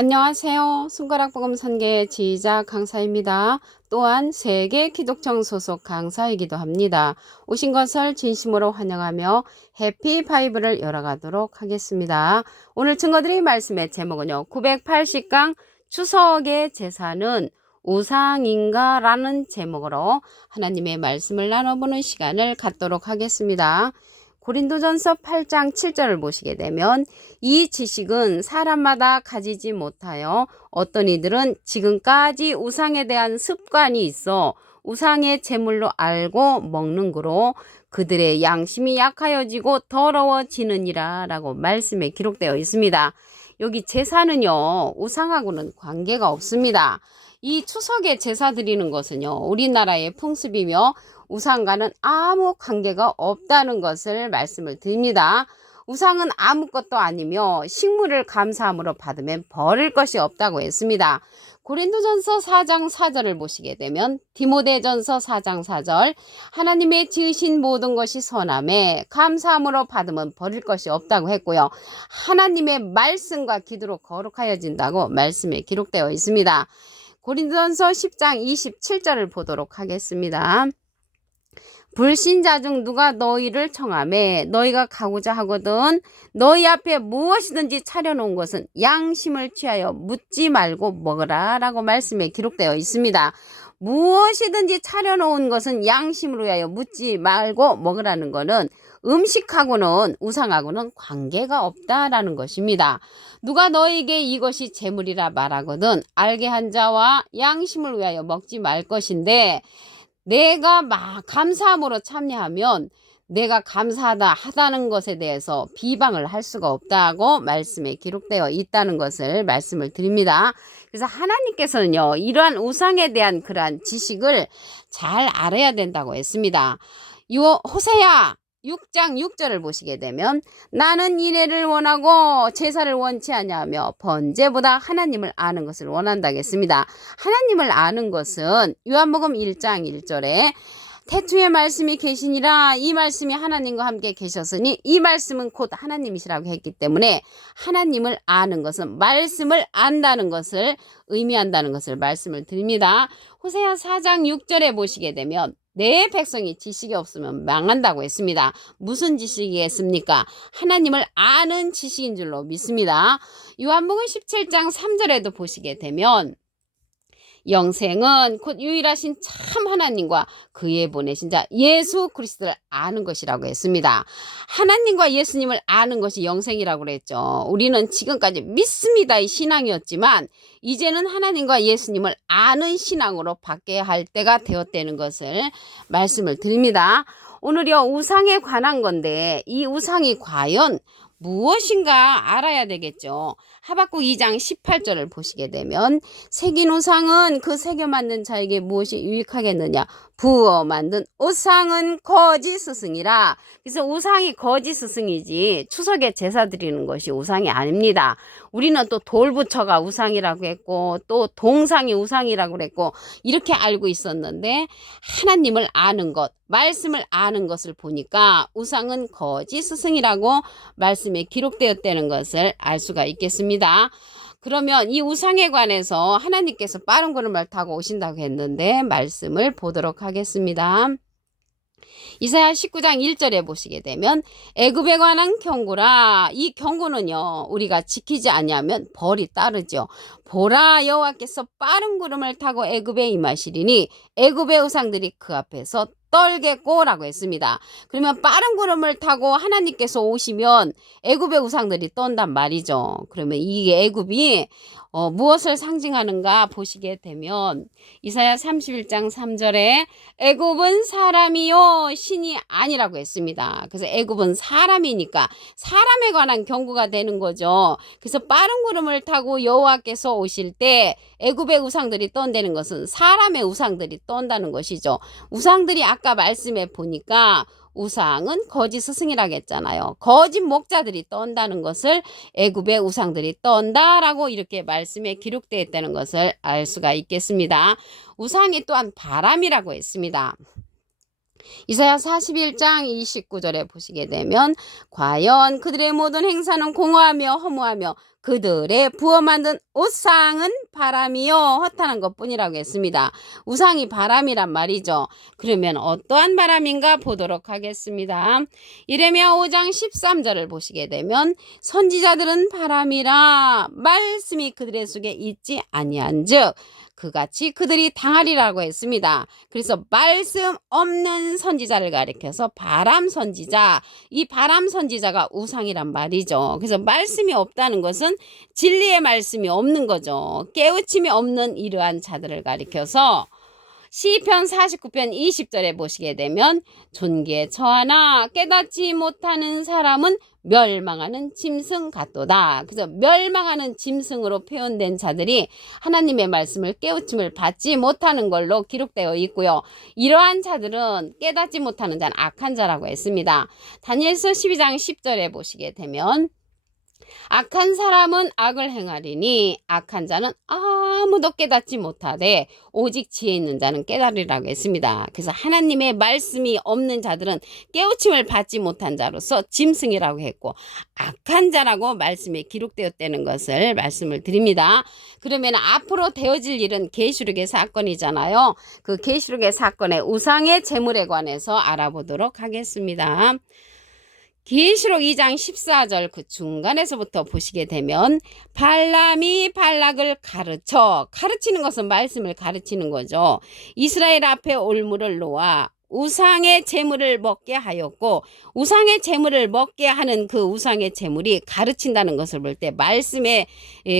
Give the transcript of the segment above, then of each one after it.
안녕하세요. 손가락 복음 선계 지휘자 강사입니다. 또한 세계 기독청 소속 강사이기도 합니다. 오신 것을 진심으로 환영하며 해피 바이블을 열어가도록 하겠습니다. 오늘 증거드릴 말씀의 제목은요. 980강 추석의 제사는 우상인가? 라는 제목으로 하나님의 말씀을 나눠보는 시간을 갖도록 하겠습니다. 고린도전서 8장 7절을 보시게 되면 이 지식은 사람마다 가지지 못하여 어떤 이들은 지금까지 우상에 대한 습관이 있어 우상의 제물로 알고 먹는 거로 그들의 양심이 약하여지고 더러워지느니라 라고 말씀에 기록되어 있습니다. 여기 제사는요, 우상하고는 관계가 없습니다. 이 추석에 제사 드리는 것은요, 우리나라의 풍습이며 우상과는 아무 관계가 없다는 것을 말씀을 드립니다. 우상은 아무것도 아니며 식물을 감사함으로 받으면 버릴 것이 없다고 했습니다. 고린도전서 4장 4절을 보시게 되면 디모데전서 4장 4절 하나님의 지으신 모든 것이 선함에 감사함으로 받으면 버릴 것이 없다고 했고요. 하나님의 말씀과 기도로 거룩하여진다고 말씀에 기록되어 있습니다. 고린도전서 10장 27절을 보도록 하겠습니다. 불신자 중 누가 너희를 청하매 너희가 가고자 하거든 너희 앞에 무엇이든지 차려놓은 것은 양심을 취하여 묻지 말고 먹으라 라고 말씀에 기록되어 있습니다. 무엇이든지 차려놓은 것은 양심을 위하여 묻지 말고 먹으라는 것은 음식하고는 우상하고는 관계가 없다라는 것입니다. 누가 너에게 이것이 제물이라 말하거든 알게 한 자와 양심을 위하여 먹지 말 것인데 내가 감사함으로 참여하면 내가 감사하다 하다는 것에 대해서 비방을 할 수가 없다고 말씀에 기록되어 있다는 것을 말씀을 드립니다. 그래서 하나님께서는요, 이러한 우상에 대한 그러한 지식을 잘 알아야 된다고 했습니다. 호세야 6장 6절을 보시게 되면 나는 인애를 원하고 제사를 원치 아니하며 번제보다 하나님을 아는 것을 원한다고 했습니다. 하나님을 아는 것은 요한복음 1장 1절에 태초에 말씀이 계시니라 이 말씀이 하나님과 함께 계셨으니 이 말씀은 곧 하나님이시라고 했기 때문에 하나님을 아는 것은 말씀을 안다는 것을 의미한다는 것을 말씀을 드립니다. 호세아 4장 6절에 보시게 되면 내 백성이 지식이 없으면 망한다고 했습니다. 무슨 지식이겠습니까? 하나님을 아는 지식인 줄로 믿습니다. 요한복음 17장 3절에도 보시게 되면 영생은 곧 유일하신 참 하나님과 그의 보내신 자 예수 그리스도를 아는 것이라고 했습니다. 하나님과 예수님을 아는 것이 영생이라고 그랬죠. 우리는 지금까지 믿습니다 이 신앙이었지만 이제는 하나님과 예수님을 아는 신앙으로 바뀌어야 할 때가 되었다는 것을 말씀을 드립니다. 오늘요 우상에 관한 건데 이 우상이 과연 무엇인가 알아야 되겠죠. 하박국 2장 18절을 보시게 되면 새긴 우상은 그 새겨 만든 자에게 무엇이 유익하겠느냐. 부어 만든 우상은 거짓 스승이라. 그래서 우상이 거짓 스승이지 추석에 제사 드리는 것이 우상이 아닙니다. 우리는 또 돌부처가 우상이라고 했고 또 동상이 우상이라고 그랬고 이렇게 알고 있었는데 하나님을 아는 것, 말씀을 아는 것을 보니까 우상은 거짓 스승이라고 말씀에 기록되었다는 것을 알 수가 있겠습니다. 그러면 이 우상에 관해서 하나님께서 빠른 걸음을 타고 오신다고 했는데 말씀을 보도록 하겠습니다. 이사야 19장 1절에 보시게 되면 애굽에 관한 경고라. 이 경고는요 우리가 지키지 아니하면 벌이 따르죠. 보라 여호와께서 빠른 구름을 타고 애굽에 임하시리니 애굽의 우상들이 그 앞에서 떨겠고라고 했습니다. 그러면 빠른 구름을 타고 하나님께서 오시면 애굽의 우상들이 떤단 말이죠. 그러면 이 애굽이 무엇을 상징하는가 보시게 되면 이사야 31장 3절에 애굽은 사람이요 신이 아니라고 했습니다. 그래서 애굽은 사람이니까 사람에 관한 경고가 되는 거죠. 그래서 빠른 구름을 타고 여호와께서 오실 때 애굽의 우상들이 떤다는 것은 사람의 우상들이 떤다는 것이죠. 우상들이 아까 말씀해 보니까 우상은 거짓 스승이라고 했잖아요. 거짓 목자들이 떤다는 것을 애굽의 우상들이 떤다라고 이렇게 말씀에 기록되어 있다는 것을 알 수가 있겠습니다. 우상이 또한 바람이라고 했습니다. 이사야 41장 29절에 보시게 되면 과연 그들의 모든 행사는 공허하며 허무하며 그들의 부어 만든 우상은 바람이요 허탄한 것뿐이라고 했습니다. 우상이 바람이란 말이죠. 그러면 어떠한 바람인가 보도록 하겠습니다. 예레미야 5장 13절을 보시게 되면 선지자들은 바람이라 말씀이 그들의 속에 있지 아니한즉 그같이 그들이 당하리라고 했습니다. 그래서 말씀 없는 선지자를 가리켜서 바람 선지자, 이 바람 선지자가 우상이란 말이죠. 그래서 말씀이 없다는 것은 진리의 말씀이 없는 거죠. 깨우침이 없는 이러한 자들을 가리켜서 시편 49편 20절에 보시게 되면 존귀에 처하나 깨닫지 못하는 사람은 멸망하는 짐승 같도다. 그래서 멸망하는 짐승으로 표현된 자들이 하나님의 말씀을 깨우침을 받지 못하는 걸로 기록되어 있고요. 이러한 자들은 깨닫지 못하는 자는 악한 자라고 했습니다. 다니엘서 12장 10절에 보시게 되면 악한 사람은 악을 행하리니 악한 자는 아무도 깨닫지 못하되 오직 지혜 있는 자는 깨달으리라고 했습니다. 그래서 하나님의 말씀이 없는 자들은 깨우침을 받지 못한 자로서 짐승이라고 했고 악한 자라고 말씀에 기록되었다는 것을 말씀을 드립니다. 그러면 앞으로 되어질 일은 계시록의 사건이잖아요. 그 계시록의 사건의 우상의 재물에 관해서 알아보도록 하겠습니다. 계시록 2장 14절 그 중간에서부터 보시게 되면 발람이 발락을 가르치는 것은 말씀을 가르치는 거죠. 이스라엘 앞에 올무를 놓아 우상의 재물을 먹게 하였고 우상의 재물을 먹게 하는 그 우상의 재물이 가르친다는 것을 볼 때 말씀의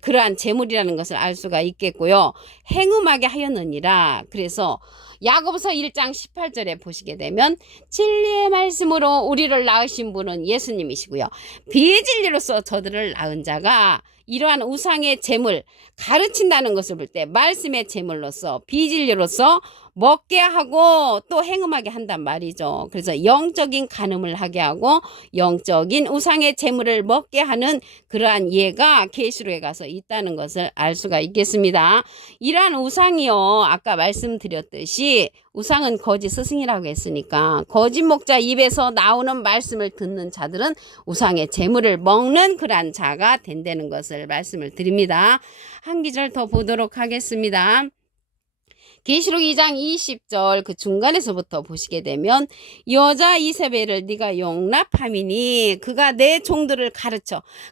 그러한 재물이라는 것을 알 수가 있겠고요. 행음하게 하였느니라. 그래서 야고보서 1장 18절에 보시게 되면 진리의 말씀으로 우리를 낳으신 분은 예수님이시고요. 비진리로서 저들을 낳은 자가 이러한 우상의 재물 가르친다는 것을 볼 때 말씀의 재물로서 비진리로서 먹게 하고 또 행음하게 한단 말이죠. 그래서 영적인 간음을 하게 하고 영적인 우상의 재물을 먹게 하는 그러한 예가 계시록에 가서 있다는 것을 알 수가 있겠습니다. 이러한 우상이요, 아까 말씀드렸듯이 우상은 거짓 스승이라고 했으니까 거짓 목자 입에서 나오는 말씀을 듣는 자들은 우상의 재물을 먹는 그러한 자가 된다는 것을 말씀을 드립니다. 한 기절 더 보도록 하겠습니다. 계시록 2장 20절 그 중간에서부터 보시게 되면 여자 이세벨을 네가 용납함이니 그가 내 종들을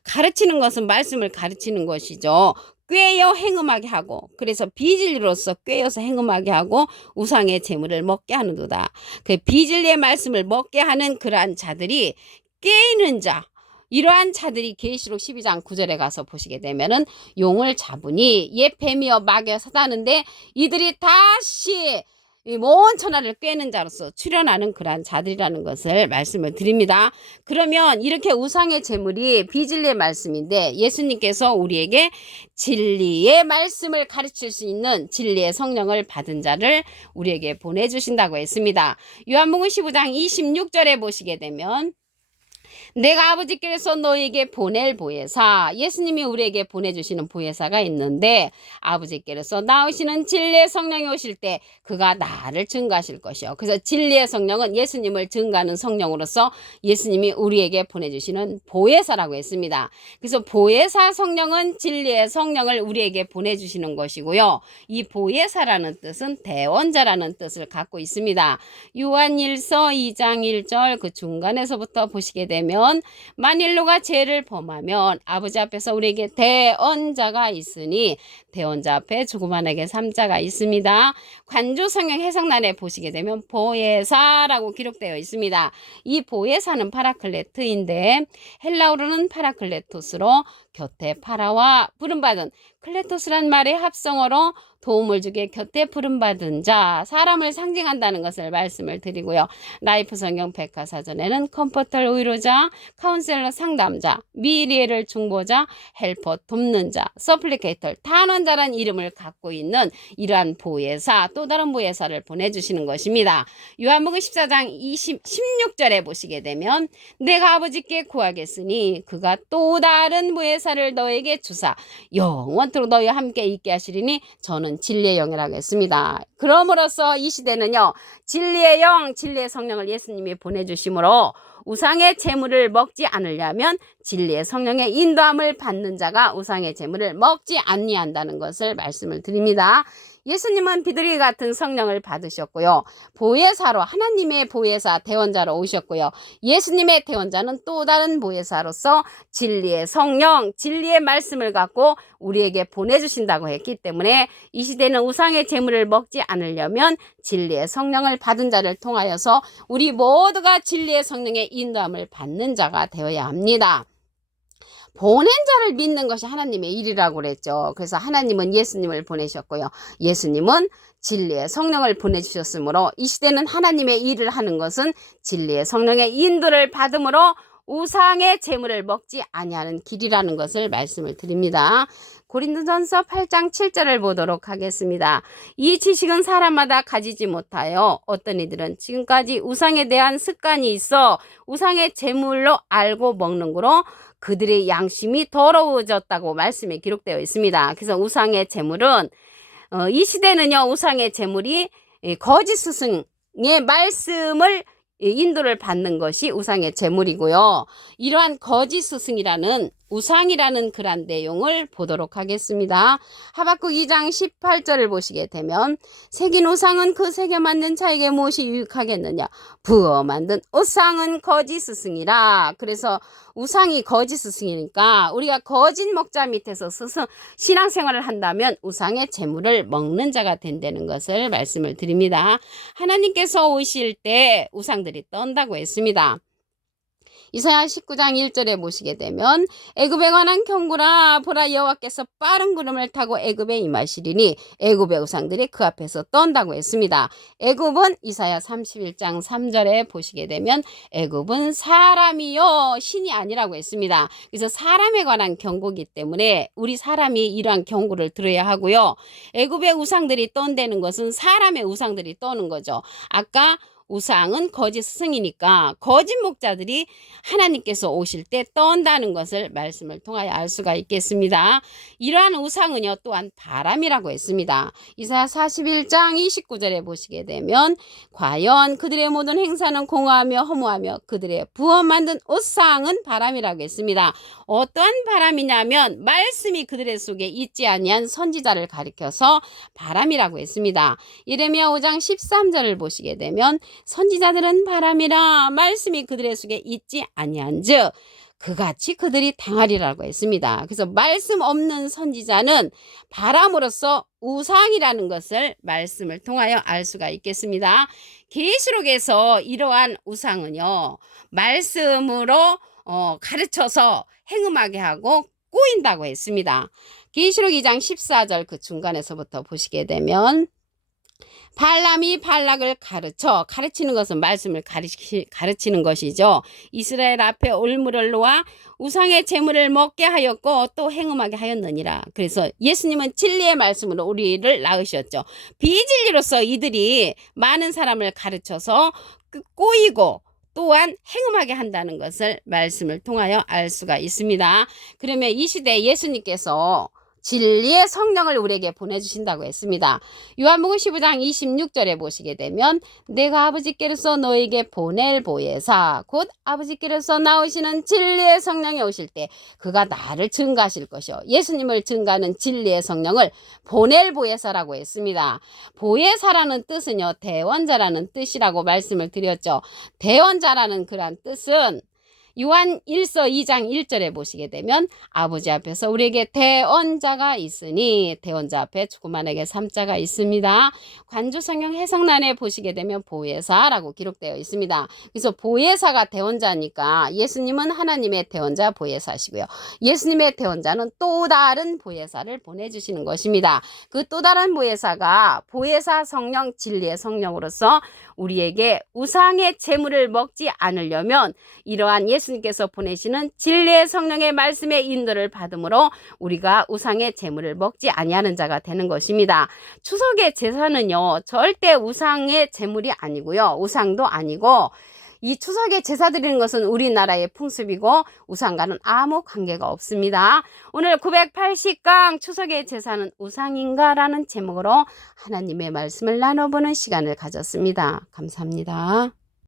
가르치는 것은 말씀을 가르치는 것이죠. 꾀어 행음하게 하고 그래서 비진리로서 꾀어서 행음하게 하고 우상의 재물을 먹게 하는도다. 그 비진리의 말씀을 먹게 하는 그러한 자들이 깨이는 자 이러한 자들이 계시록 12장 9절에 가서 보시게 되면은 용을 잡으니 옛 뱀이여 마귀여 사다는데 이들이 다시 모은 천하를 꿰는 자로서 출현하는 그러한 자들이라는 것을 말씀을 드립니다. 그러면 이렇게 우상의 재물이 비진리의 말씀인데 예수님께서 우리에게 진리의 말씀을 가르칠 수 있는 진리의 성령을 받은 자를 우리에게 보내주신다고 했습니다. 요한복음 15장 26절에 보시게 되면 내가 아버지께서 너에게 보낼 보혜사 예수님이 우리에게 보내주시는 보혜사가 있는데 아버지께서 나오시는 진리의 성령이 오실 때 그가 나를 증거하실 것이요. 그래서 진리의 성령은 예수님을 증거하는 성령으로서 예수님이 우리에게 보내주시는 보혜사라고 했습니다. 그래서 보혜사 성령은 진리의 성령을 우리에게 보내주시는 것이고요. 이 보혜사라는 뜻은 대원자라는 뜻을 갖고 있습니다. 요한일서 2장 1절 그 중간에서부터 보시게 되면 만일 누가 죄를 범하면 아버지 앞에서 우리에게 대언자가 있으니 대언자 앞에 조그만하게 삼자가 있습니다. 관조 성경 해석란에 보시게 되면 보혜사라고 기록되어 있습니다. 이 보혜사는 파라클레트인데 헬라어로는 파라클레토스로 곁에 파라와 부름받은 클레토스란 말의 합성어로 도움을 주게 곁에 부름받은 자, 사람을 상징한다는 것을 말씀을 드리고요. 라이프 성경 백과사전에는 컴포터 위로자, 카운셀러 상담자, 미리에를 중보자, 헬퍼 돕는 자, 서플리케이터 탄원자란 이름을 갖고 있는 이러한 보혜사, 또 다른 보혜사를 보내주시는 것입니다. 요한복음 14장 16절에 보시게 되면 내가 아버지께 구하겠으니 그가 또 다른 보혜사를 너에게 주사 영원토록 너희와 함께 있게 하시리니 저는 진리의 영이라고 했습니다. 그럼으로써 이 시대는요 진리의 영 진리의 성령을 예수님이 보내주심으로 우상의 제물을 먹지 않으려면 진리의 성령의 인도함을 받는 자가 우상의 제물을 먹지 아니한다는 것을 말씀을 드립니다. 예수님은 비둘기 같은 성령을 받으셨고요. 보혜사로 하나님의 보혜사 대원자로 오셨고요. 예수님의 대원자는 또 다른 보혜사로서 진리의 성령, 진리의 말씀을 갖고 우리에게 보내주신다고 했기 때문에 이 시대는 우상의 제물을 먹지 않으려면 진리의 성령을 받은 자를 통하여서 우리 모두가 진리의 성령의 인도함을 받는 자가 되어야 합니다. 보낸 자를 믿는 것이 하나님의 일이라고 그랬죠. 그래서 하나님은 예수님을 보내셨고요. 예수님은 진리의 성령을 보내주셨으므로 이 시대는 하나님의 일을 하는 것은 진리의 성령의 인도를 받음으로 우상의 제물을 먹지 아니하는 길이라는 것을 말씀을 드립니다. 고린도전서 8장 7절을 보도록 하겠습니다. 이 지식은 사람마다 가지지 못하여 어떤 이들은 지금까지 우상에 대한 습관이 있어 우상의 제물로 알고 먹는 거로 그들의 양심이 더러워졌다고 말씀에 기록되어 있습니다. 그래서 우상의 제물은 이 시대는요, 우상의 제물이 거짓 스승의 말씀을 인도를 받는 것이 우상의 제물이고요. 이러한 거짓 스승이라는 우상이라는 그런 내용을 보도록 하겠습니다. 하박국 2장 18절을 보시게 되면 새긴 우상은 그 새겨 만든 자에게 무엇이 유익하겠느냐. 부어 만든 우상은 거짓 스승이라. 그래서 우상이 거짓 스승이니까 우리가 거짓 목자 밑에서 스승 신앙생활을 한다면 우상의 제물을 먹는 자가 된다는 것을 말씀을 드립니다. 하나님께서 오실 때 우상들이 떤다고 했습니다. 이사야 19장 1절에 보시게 되면 애굽에 관한 경고라. 보라, 여호와께서 빠른 구름을 타고 애굽에 임하시리니 애굽의 우상들이 그 앞에서 떤다고 했습니다. 애굽은 이사야 31장 3절에 보시게 되면 애굽은 사람이요 신이 아니라고 했습니다. 그래서 사람에 관한 경고이기 때문에 우리 사람이 이러한 경고를 들어야 하고요. 애굽의 우상들이 떤다는 것은 사람의 우상들이 떠는 거죠. 아까 우상은 거짓 스승이니까 거짓 목자들이 하나님께서 오실 때 떤다는 것을 말씀을 통하여 알 수가 있겠습니다. 이러한 우상은요 또한 바람이라고 했습니다. 이사야 41장 29절에 보시게 되면 과연 그들의 모든 행사는 공허하며 허무하며 그들의 부어 만든 우상은 바람이라고 했습니다. 어떠한 바람이냐면 말씀이 그들의 속에 있지 아니한 선지자를 가리켜서 바람이라고 했습니다. 예레미야 5장 13절을 보시게 되면 선지자들은 바람이라 말씀이 그들의 속에 있지 아니한즉 그같이 그들이 당하리라고 했습니다. 그래서 말씀 없는 선지자는 바람으로서 우상이라는 것을 말씀을 통하여 알 수가 있겠습니다. 계시록에서 이러한 우상은요 말씀으로 가르쳐서 행음하게 하고 꼬인다고 했습니다. 계시록 2장 14절 그 중간에서부터 보시게 되면 발람이 발락을 가르치는 것은 말씀을 가르치는 것이죠. 이스라엘 앞에 올무를 놓아 우상의 제물을 먹게 하였고 또 행음하게 하였느니라. 그래서 예수님은 진리의 말씀으로 우리를 낳으셨죠. 비진리로서 이들이 많은 사람을 가르쳐서 꼬이고 또한 행음하게 한다는 것을 말씀을 통하여 알 수가 있습니다. 그러면 이 시대에 예수님께서 진리의 성령을 우리에게 보내주신다고 했습니다. 요한복음 15장 26절에 보시게 되면 내가 아버지께로서 너에게 보낼 보혜사 곧 아버지께로서 나오시는 진리의 성령이 오실 때 그가 나를 증거하실 것이요. 예수님을 증거하는 진리의 성령을 보낼 보혜사라고 했습니다. 보혜사라는 뜻은요 대원자라는 뜻이라고 말씀을 드렸죠. 대원자라는 그런 뜻은 요한 1서 2장 1절에 보시게 되면 아버지 앞에서 우리에게 대언자가 있으니 대언자 앞에 조그만하게 3자가 있습니다. 관조성경 해석란에 보시게 되면 보혜사라고 기록되어 있습니다. 그래서 보혜사가 대언자니까 예수님은 하나님의 대언자 보혜사시고요. 예수님의 대언자는 또 다른 보혜사를 보내주시는 것입니다. 그 또 다른 보혜사가 보혜사 성령 진리의 성령으로서 우리에게 우상의 제물을 먹지 않으려면 이러한 예수님께서 보내시는 진리의 성령의 말씀의 인도를 받음으로 우리가 우상의 제물을 먹지 아니하는 자가 되는 것입니다. 추석의 제사는요 절대 우상의 제물이 아니고요 우상도 아니고 이 추석에 제사 드리는 것은 우리나라의 풍습이고 우상과는 아무 관계가 없습니다. 오늘 980강 추석의 제사는 우상인가? 라는 제목으로 하나님의 말씀을 나눠보는 시간을 가졌습니다. 감사합니다.